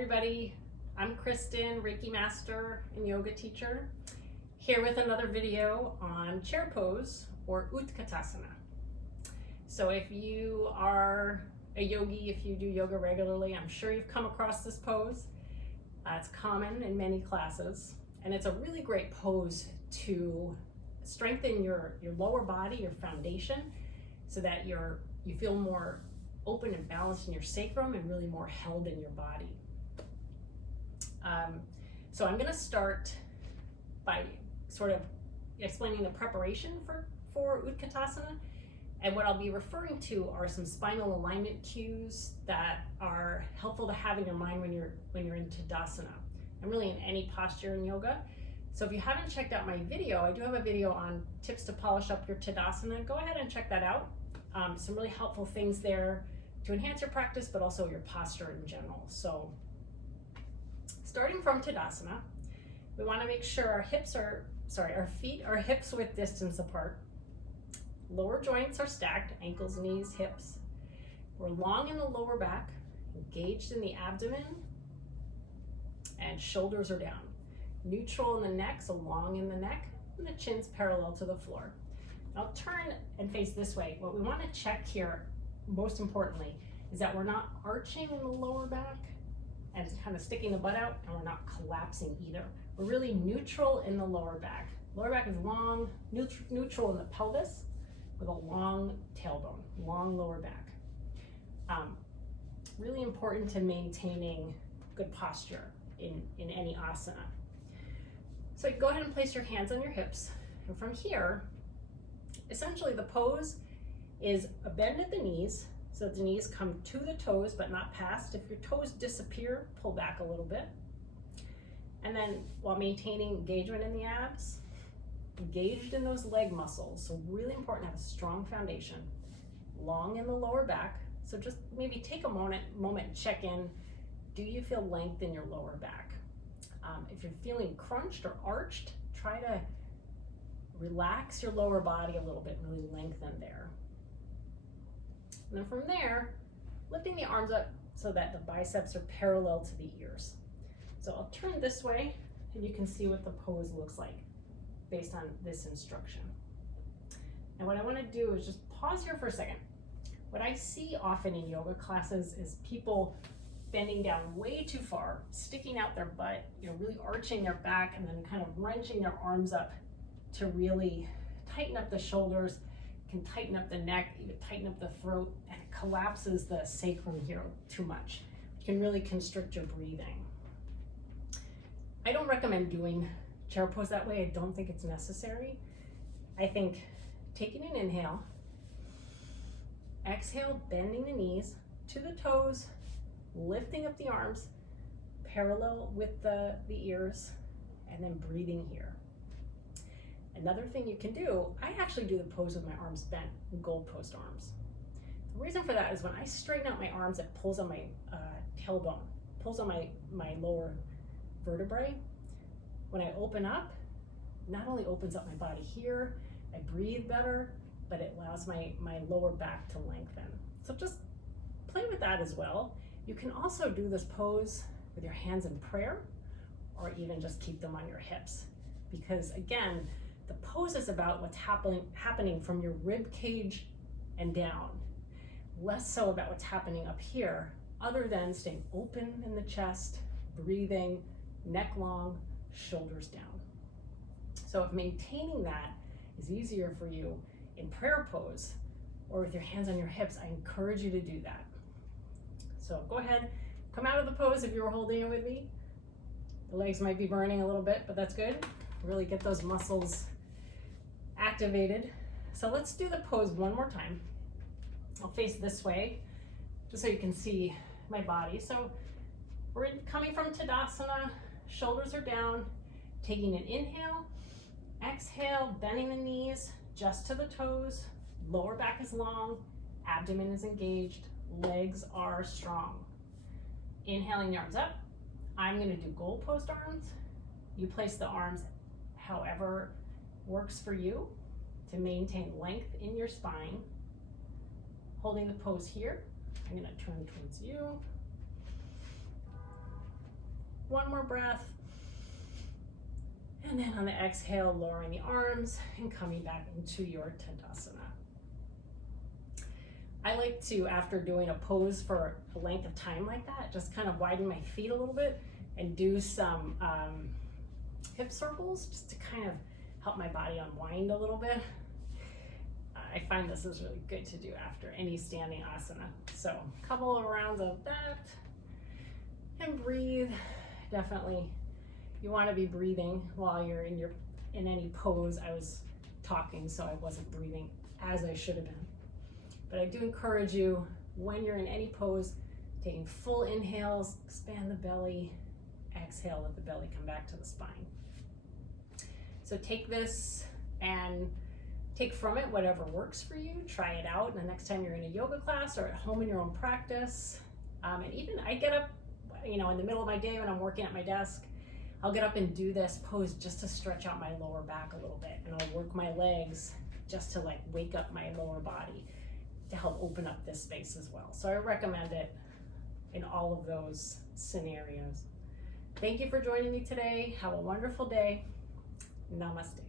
everybody, I'm Kristen, Reiki Master and Yoga Teacher, here with another video on chair pose or Utkatasana. So if you are a yogi, if you do yoga regularly, I'm sure you've come across this pose. It's common in many classes, and it's a really great pose to strengthen your lower body, your foundation, so that you feel more open and balanced in your sacrum and really more held in your body. So I'm going to start by sort of explaining the preparation for Utkatasana, and what I'll be referring to are some spinal alignment cues that are helpful to have in your mind when you're in Tadasana, and really in any posture in yoga. So if you haven't checked out my video, I do have a video on tips to polish up your Tadasana. Go ahead and check that out. Some really helpful things there to enhance your practice, but also your posture in general. So starting from Tadasana, we want to make sure our feet are hips width distance apart. Lower joints are stacked, ankles, knees, hips. We're long in the lower back, engaged in the abdomen, and shoulders are down. Neutral in the neck, so long in the neck, and the chin's parallel to the floor. I'll turn and face this way. What we want to check here, most importantly, is that we're not arching in the lower back and kind of sticking the butt out, and we're not collapsing either. We're really neutral in the lower back. Lower back is long, neutral in the pelvis with a long tailbone, long lower back. Really important to maintaining good posture in any asana. So go ahead and place your hands on your hips, and from here, essentially the pose is a bend at the knees, so that the knees come to the toes but not past. If your toes disappear, pull back a little bit. And then while maintaining engagement in the abs, engaged in those leg muscles, so really important to have a strong foundation. Long in the lower back, so just maybe take a moment and check in. Do you feel length in your lower back? If you're feeling crunched or arched, try to relax your lower body a little bit and really lengthen there. And then from there, lifting the arms up so that the biceps are parallel to the ears. So I'll turn this way and you can see what the pose looks like based on this instruction. And what I want to do is just pause here for a second. What I see often in yoga classes is people bending down way too far, sticking out their butt, really arching their back, and then kind of wrenching their arms up to really tighten up the shoulders, can tighten up the neck, even tighten up the throat, and it collapses the sacrum here too much. It can really constrict your breathing. I don't recommend doing chair pose that way. I don't think it's necessary. I think taking an inhale, exhale, bending the knees to the toes, lifting up the arms parallel with the ears, and then breathing here. Another thing you can do, I actually do the pose with my arms bent, goalpost arms. The reason for that is when I straighten out my arms, it pulls on my tailbone, pulls on my lower vertebrae. When I open up, not only opens up my body here, I breathe better, but it allows my lower back to lengthen. So just play with that as well. You can also do this pose with your hands in prayer, or even just keep them on your hips. Because again, the pose is about what's happening from your rib cage and down, less so about what's happening up here, other than staying open in the chest, breathing, neck long, shoulders down. So if maintaining that is easier for you in prayer pose or with your hands on your hips, I encourage you to do that. So go ahead, come out of the pose if you were holding it with me. The legs might be burning a little bit, but that's good. Really get those muscles activated. So let's do the pose one more time. I'll face this way just so you can see my body. So we're coming from Tadasana, shoulders are down, taking an inhale, exhale, bending the knees just to the toes, lower back is long, abdomen is engaged, legs are strong. Inhaling the arms up, I'm going to do goalpost arms. You place the arms however works for you to maintain length in your spine. Holding the pose here, I'm going to turn towards you. One more breath. And then on the exhale, lowering the arms and coming back into your Tadasana. I like to, after doing a pose for a length of time like that, just kind of widen my feet a little bit and do some hip circles just to kind of help my body unwind a little bit. I find this is really good to do after any standing asana. So a couple of rounds of that and breathe. Definitely you want to be breathing while you're in any pose. I was talking, so I wasn't breathing as I should have been. But I do encourage you, when you're in any pose, taking full inhales, expand the belly, exhale, let the belly come back to the spine. So take this and take from it whatever works for you. Try it out the next time you're in a yoga class or at home in your own practice. And even I get up, in the middle of my day when I'm working at my desk, I'll get up and do this pose just to stretch out my lower back a little bit. And I'll work my legs just to wake up my lower body to help open up this space as well. So I recommend it in all of those scenarios. Thank you for joining me today. Have a wonderful day. Namaste.